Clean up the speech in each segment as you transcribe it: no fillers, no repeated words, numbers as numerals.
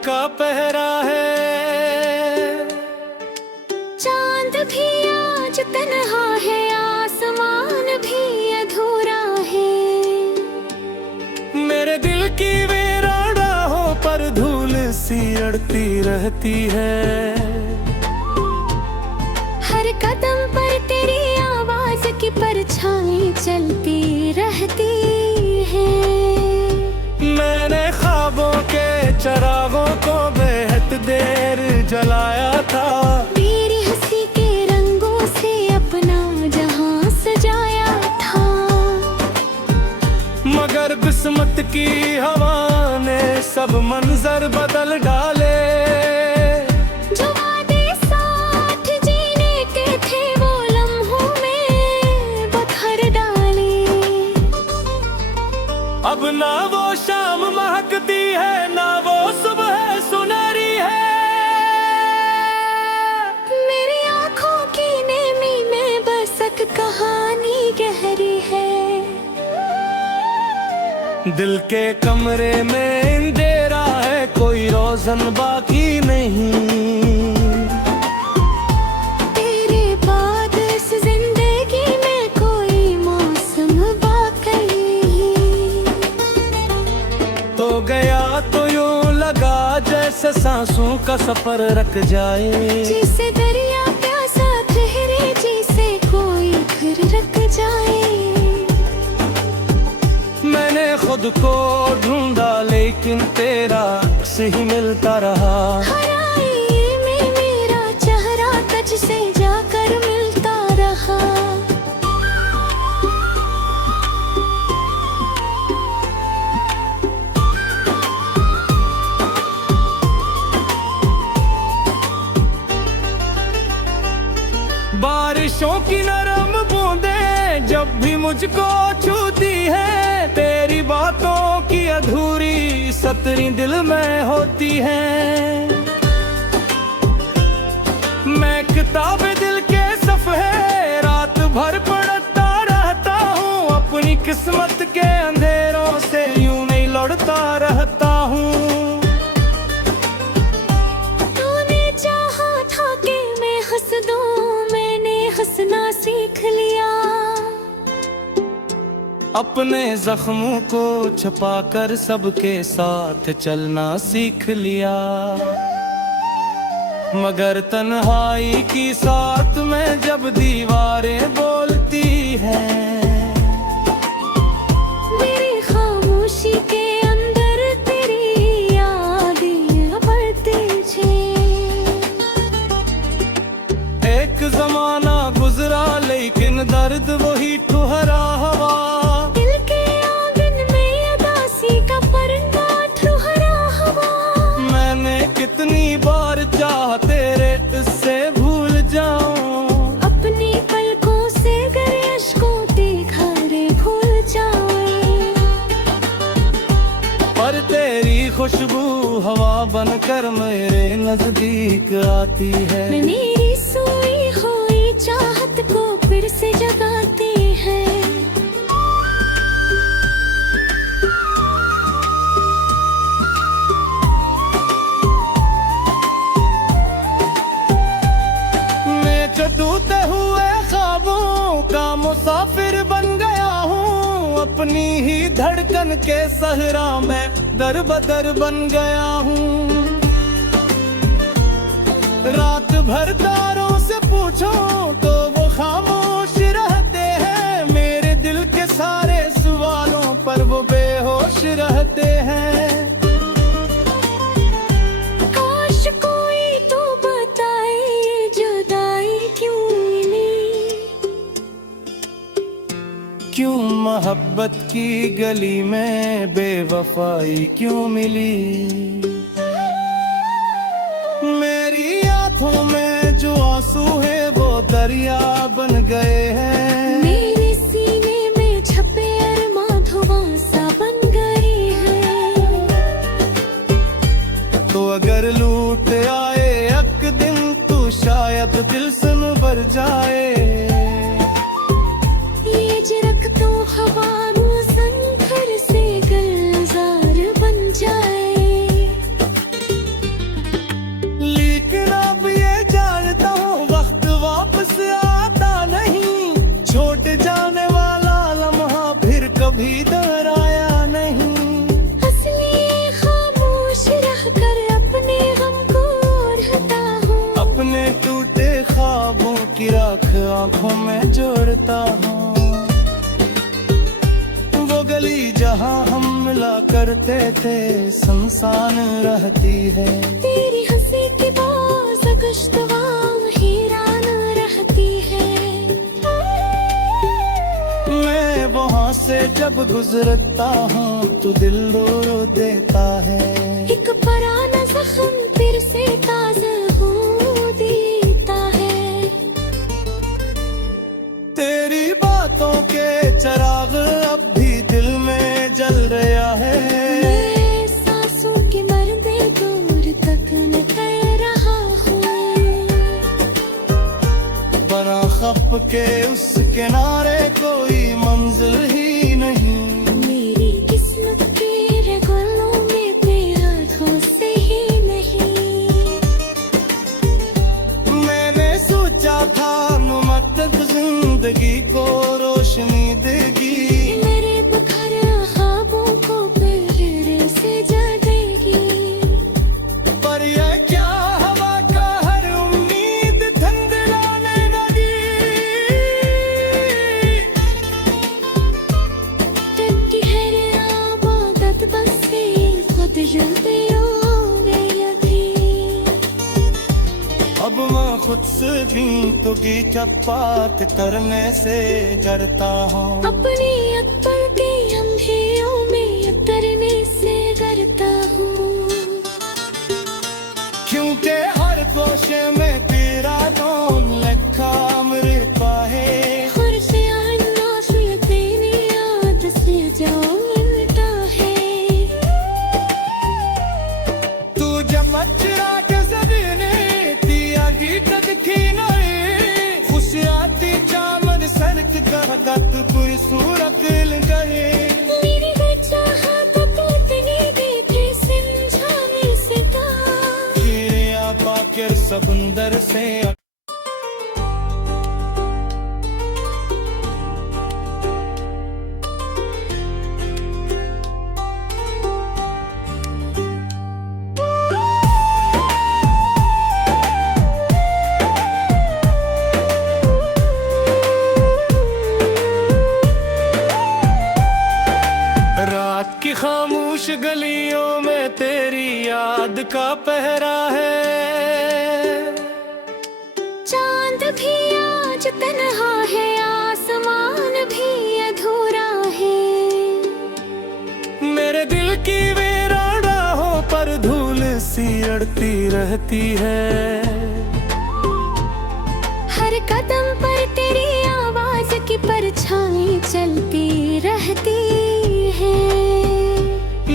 का पहरा है। चांद भी आज तन्हा है, आसमान भी अधूरा है। मेरे दिल की वीरानाओं पर धूल सी अड़ती रहती है। हर कदम पर तेरी आवाज की परछाई चलती रहती है। मैंने ख्वाबों के चिरागों को बेहद देर जलाया था। तेरी हंसी के रंगों से अपना जहां सजाया था। मगर किस्मत की हवा ने सब मंजर बदल डाले। जो वादे साथ जीने के थे वो लम्हों में बखर डाले। अब ना वो शाम महकती है, ना वो सुबह सुनहरी है। मेरी आँखों की नेमी में बस एक कहानी गहरी है। दिल के कमरे में अंधेरा है, कोई रोशन बाकी नहीं। तेरे बाद इस जिंदगी में कोई मौसम बाकी नहीं। तो गया तो यूं लगा जैसे सांसों का सफर रख जाए। जिसे दरिया प्यासा ठहरे, जिसे कोई फिर रख जाए। मैंने खुद को ढूंढा लेकिन तेरा अक्स ही मिलता रहा। हर आईने में मेरा चेहरा तुझसे जाकर मिलता रहा। बारिशों की नरम बूंदें जब भी मुझको छूती है, तेरी बातों की अधूरी सतरी दिल में होती है। मैं किताब दिल के सफ़े रात भर पढ़ता रहता हूँ। अपनी किस्मत के अंधेरों से यूं नहीं लड़ता रहता हूँ। तूने चाहा था कि मैं हंस दूं, मैंने हंसना सीख लिया। अपने जख्मों को छुपाकर सबके साथ चलना सीख लिया। मगर तन्हाई की साथ में जब दीवारें बोलती हैं, मेरी खामोशी के अंदर तेरी यादें बढ़ती हैं। एक जमाना गुजरा लेकिन दर्द वही ठुहरा हवा। दिल के आंगन में उदासी का परिंदा ठुहरा हवा। मैंने कितनी बार चाहा तेरे इससे भूल जाऊं। अपनी पलकों से गरे अश्कों देखा रे भूल जाऊं। पर तेरी खुशबू हवा बनकर मेरे नजदीक आती है। मेरी सोई हुई चाहत को फिर से जगाती है। मैं टूटे हुए ख्वाबों का मुसाफिर बन गया हूँ। अपनी ही धड़कन के सहरा में दर बदर बन गया हूँ। रात भर तारों से पूछो तो वो खामोश रहते हैं। मेरे दिल के सारे सवालों पर वो बेहोश रहते हैं। काश कोई तो बताए ये जुदाई क्यों मिली। क्यों मोहब्बत की गली में बेवफाई क्यों मिली। मेरी आंखों में जो आंसू है वो दरिया बन गए हैं। मेरे सीने में छपे अरमां धुआं सा बन गए हैं। तो अगर लूट आए एक दिन तो शायद दिल सुन भर जाए। ये जरक तो हवा मौसम फिर से गुलजार बन जाए। की राख आंखों में जोड़ता हूँ। वो गली जहाँ हम मिला करते थे सुनसान रहती है। तेरी हंसी की बाज गश्तवा हैरान रहती है। मैं वहाँ से जब गुजरता हूँ तो दिल रो देता है। एक पुराना जख्म फिर से ताज़ा हो देता है। तेरी बातों के चिराग अब भी दिल में जल रहा है। मैं सांसों के मरने दूर तक न कर रहा हूँ। बना खप के उस किनारे कोई मंजिल ही नहीं। मेरी किस्मत तेरे गलों में तेरे हाथों से ही नहीं। मैंने सोचा था मुमक्कद जिंदगी को रोशनी देगी। मेरे बखर ख्वाबों को पहरे से जगेगी। पर यह क्या हवा का हर उम्मीद धंधलाने लगी। टूटी है रे आबादत बसे खुद जलते हो गई थी। अब मैं खुद से भी तो की चपात करने से डरता हूँ। अपनी अक्ल के अंधेरों में उतरने से डरता हूँ। क्योंकि हर कोशे में तेरा कौन लिखा मेरे पाहे। खुर्शियाँ नाशुल तेरी याद से जाओ मिलता है। तू जब मचरा के ज़मीने तिया की तदखी नहीं। खुशियाती चामर सरक कर गत कोई सूरत करे। मेरी बेचाहत तो इतनी बेथे समझा मिल सका। तेरे आपा के सबंदर से रात की खामोश गलियों में तेरी याद का पहरा है। चांद भी आज तन्हा है आसमान भी अधूरा है। मेरे दिल की वीरानाहों पर धूल सी अड़ती रहती है। हर कदम पर तेरी आवाज की परछाई चलती रहती है।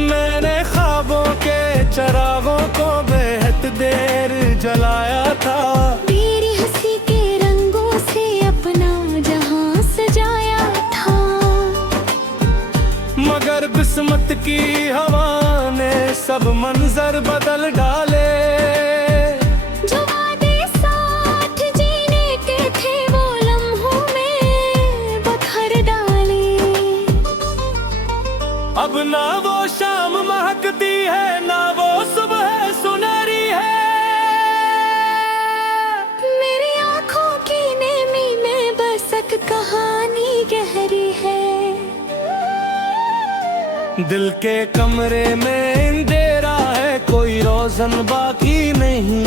मैंने ख्वाबों के चिरागों को बेहद देर जलाया था। तेरी हंसी के रंगों से अपना जहां सजाया था। मगर किस्मत की हवा ने सब मंजर बदल डाले। जो वादे साथ जीने के थे वो लम्हों में बखर डाले। अब ना वो शाम महकती है ना वो सुबह सुनहरी है। मेरी आँखों की नेमी में बस एक कहानी गहरी है। दिल के कमरे में अंधेरा है कोई रोशन बाकी नहीं।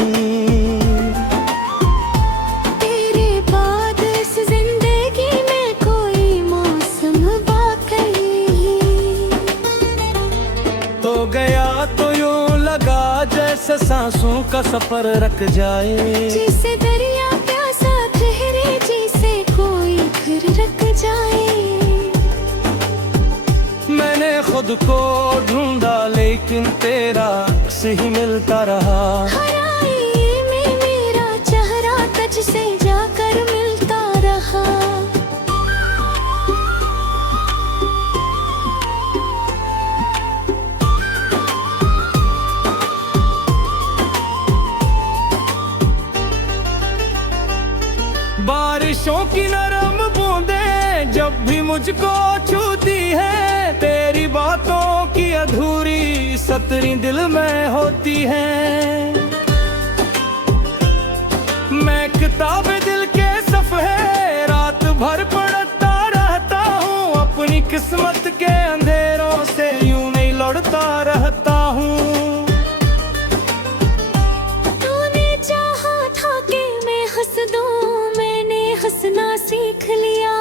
तेरे बाद इस जिंदगी में कोई मौसम बाकी नहीं। तो गया तो यूं लगा जैसे सांसों का सफर रख जाए। जिसे दरिया प्यासा ठहरे जिसे कोई फिर रख जाए। मैंने खुद को ढूंढा लेकिन तेरा से ही मिलता रहा। हर आईने में मेरा चेहरा तुझसे जाकर मिलता रहा। बारिशों की नरम बूंदें जब भी मुझको छूती है, तेरी बातों की अधूरी सतरी दिल में होती है। मैं किताब दिल के किस्मत के अंधेरों से यूं नहीं लड़ता रहता हूँ। तूने चाहा था कि मैं हंस दूं, मैंने हंसना सीख लिया।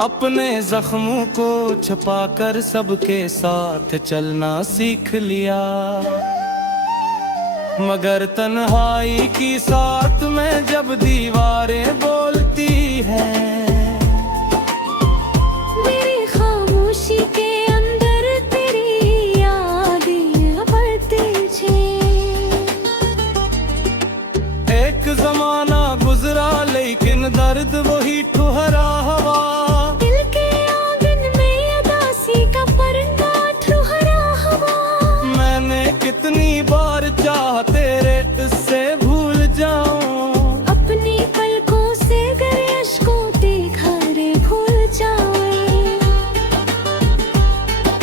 अपने जख्मों को छुपाकर सबके साथ चलना सीख लिया। मगर तन्हाई की साथ में जब दीवारें बोलती हैं, मेरी खामोशी के अंदर तेरी यादें बढ़ती छे। एक जमाना गुजरा लेकिन दर्द वही ठुहरा हवा। दिल के आंगन में उदासी का परिंदा ठुहरा हवा। मैंने कितनी बार चाहा तेरे इससे भूल जाऊं, अपनी पलकों से गिरे अश्कों देखा रे भूल जाऊं।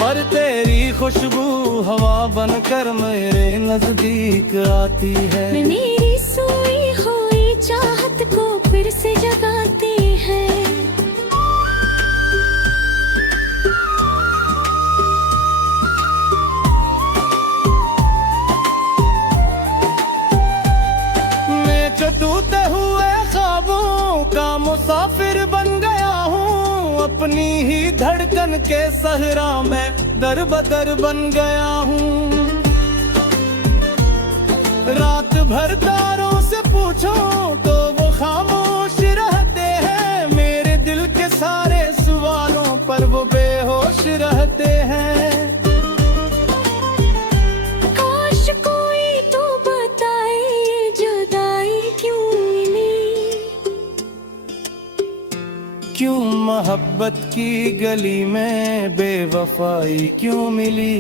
पर तेरी खुशबू हवा बनकर मेरे नजदीक आती है। मेरी सोई हुई चाहत को फिर से जगाती है। टूटे हुए ख्वाबों का मुसाफिर बन गया हूँ। अपनी ही धड़कन के सहरा में दर बदर बन गया हूँ। रात भर तारों से पूछो तो वो खामोश रहते हैं। मेरे दिल के सारे सवालों पर वो बेहोश रहते हैं। काश कोई तो बताए ये जुदाई क्यों मिली। क्यों मोहब्बत की गली में बेवफाई क्यों मिली।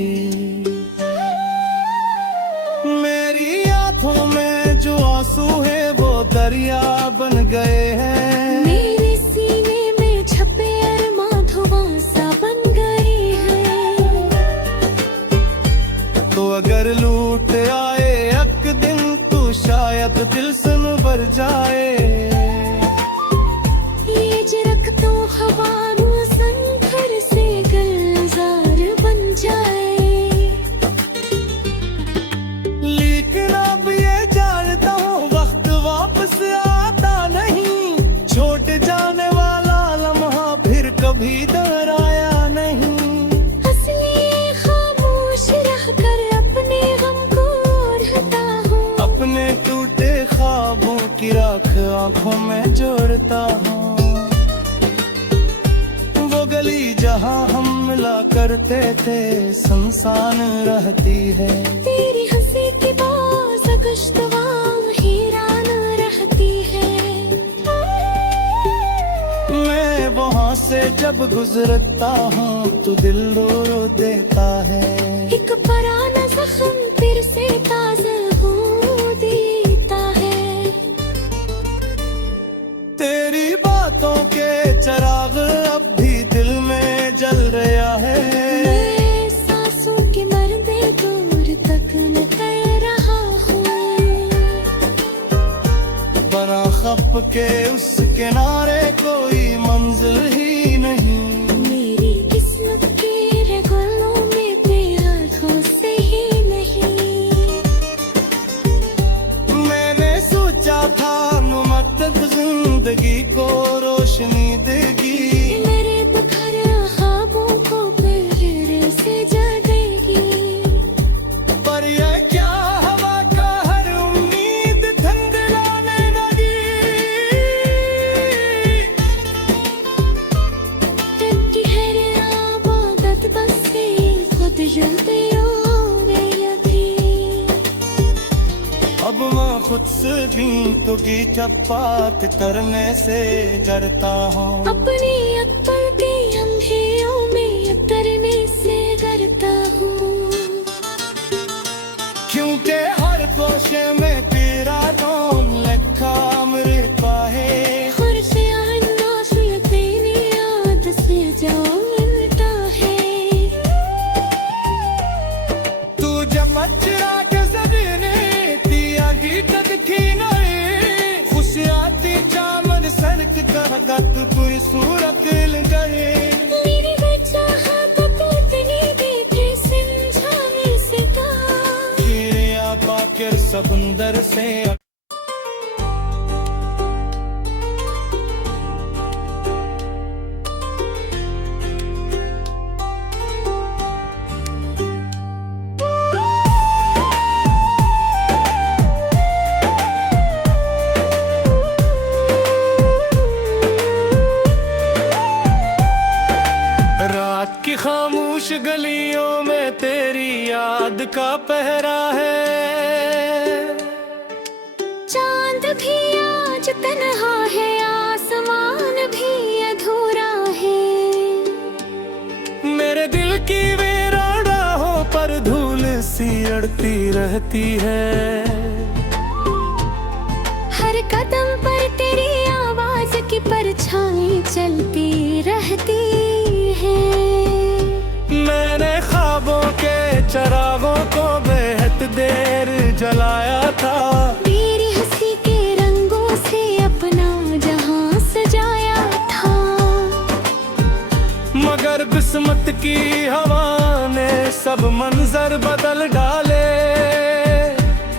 मेरी आंखों में जो आंसू है वो दरिया बन गए हैं। मेरे सीने में छपे अरमां धुआं सा बन गए हैं। तो अगर लूट आए एक दिन तो शायद दिल सुन भर जाए। ये जरक तो हवा मौसम फिर से गुलजार बन जाए। लेकिन अब ये जानता हूँ वक्त वापस आता नहीं। छोट जाने वाला लम्हा फिर कभी दोहराया नहीं। असली खामोश रहकर अपने गम को ओढ़ता हूँ। अपने टूटे ख्वाबों की राख आंखों में जोड़ता हूँ। वो गली जहाँ हम मिला करते थे सुनसान रहती है। तेरी हंसी की बाज गुश्तवा हैरान रहती है। मैं वहाँ से जब गुजरता हूँ तो दिल रो देता है। एक पुराना जख्म फिर से ताज़ा हो देता है। तेरी बातों के चिराग अब भी दिल में जल रहा है। मैं सांसों के मरने दूर तक न कर रहा हूँ। बना खप के उस किनारे कोई मंजिल ही नहीं। मेरी किस्मत के रगों में तेरा हाथों से ही नहीं। मैंने सोचा था मुमक्कद जिंदगी को रोशनी देगी। मेरे बखर ख्वाबों को फिर से जगाएगी। पर यह क्या हवा का हर उम्मीद धंधलाने लगी। तेरी हर आबादत बस से खुद जलते हो गई थी। अब मैं खुद से भी तो गीचा बात करने से डरता हूँ। अपनी अक्ल के अंधेरों में उतरने से डरता हूँ। क्योंकि हर कोशे में तेरा नाम लिखा मेरे पाहे। खुर्शे अन्नास तेरी याद से जो मिलता है। तू जब मचरा के जमीने तिया गीत दिखी नहीं। खुशियाती चामन सड़क का गत पूरी सूरत गए। समंदर से। रात की खामोश गलियों में तेरी याद का पहरा है। चांद भी आज तन्हा है, आसमान भी अधूरा है। मेरे दिल की वीरानाहों पर धूल सी अड़ती रहती है। हर कदम पर तेरी आवाज की परछाई चलती रहती है। मैंने ख्वाबों के चरागों को बेहद देर जलाया था। तेरी हंसी के रंगों से अपना जहां सजाया था। मगर किस्मत की हवा ने सब मंजर बदल डाले।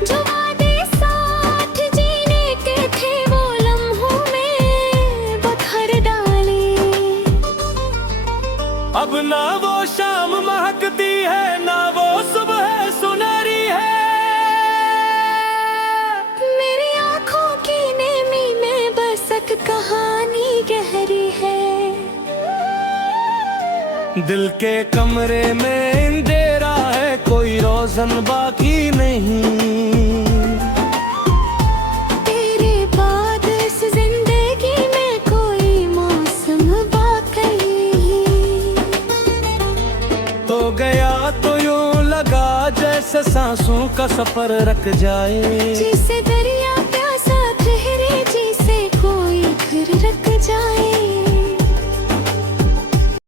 जो वादे साथ जीने के थे वो लम्हों में बखर डाले। अब ना वो शाम महकती है, ना वो सुबह सुनहरी है। मेरी आँखों की नेमी में बस एक कहानी गहरी है। दिल के कमरे में अंधेरा है, कोई रोशन बाकी नहीं। तेरे बाद इस जिंदगी में कोई मौसम बाकी नहीं। तो गया तो यूं लगा जैसे सांसों का सफर रख जाए। जिसे दरिया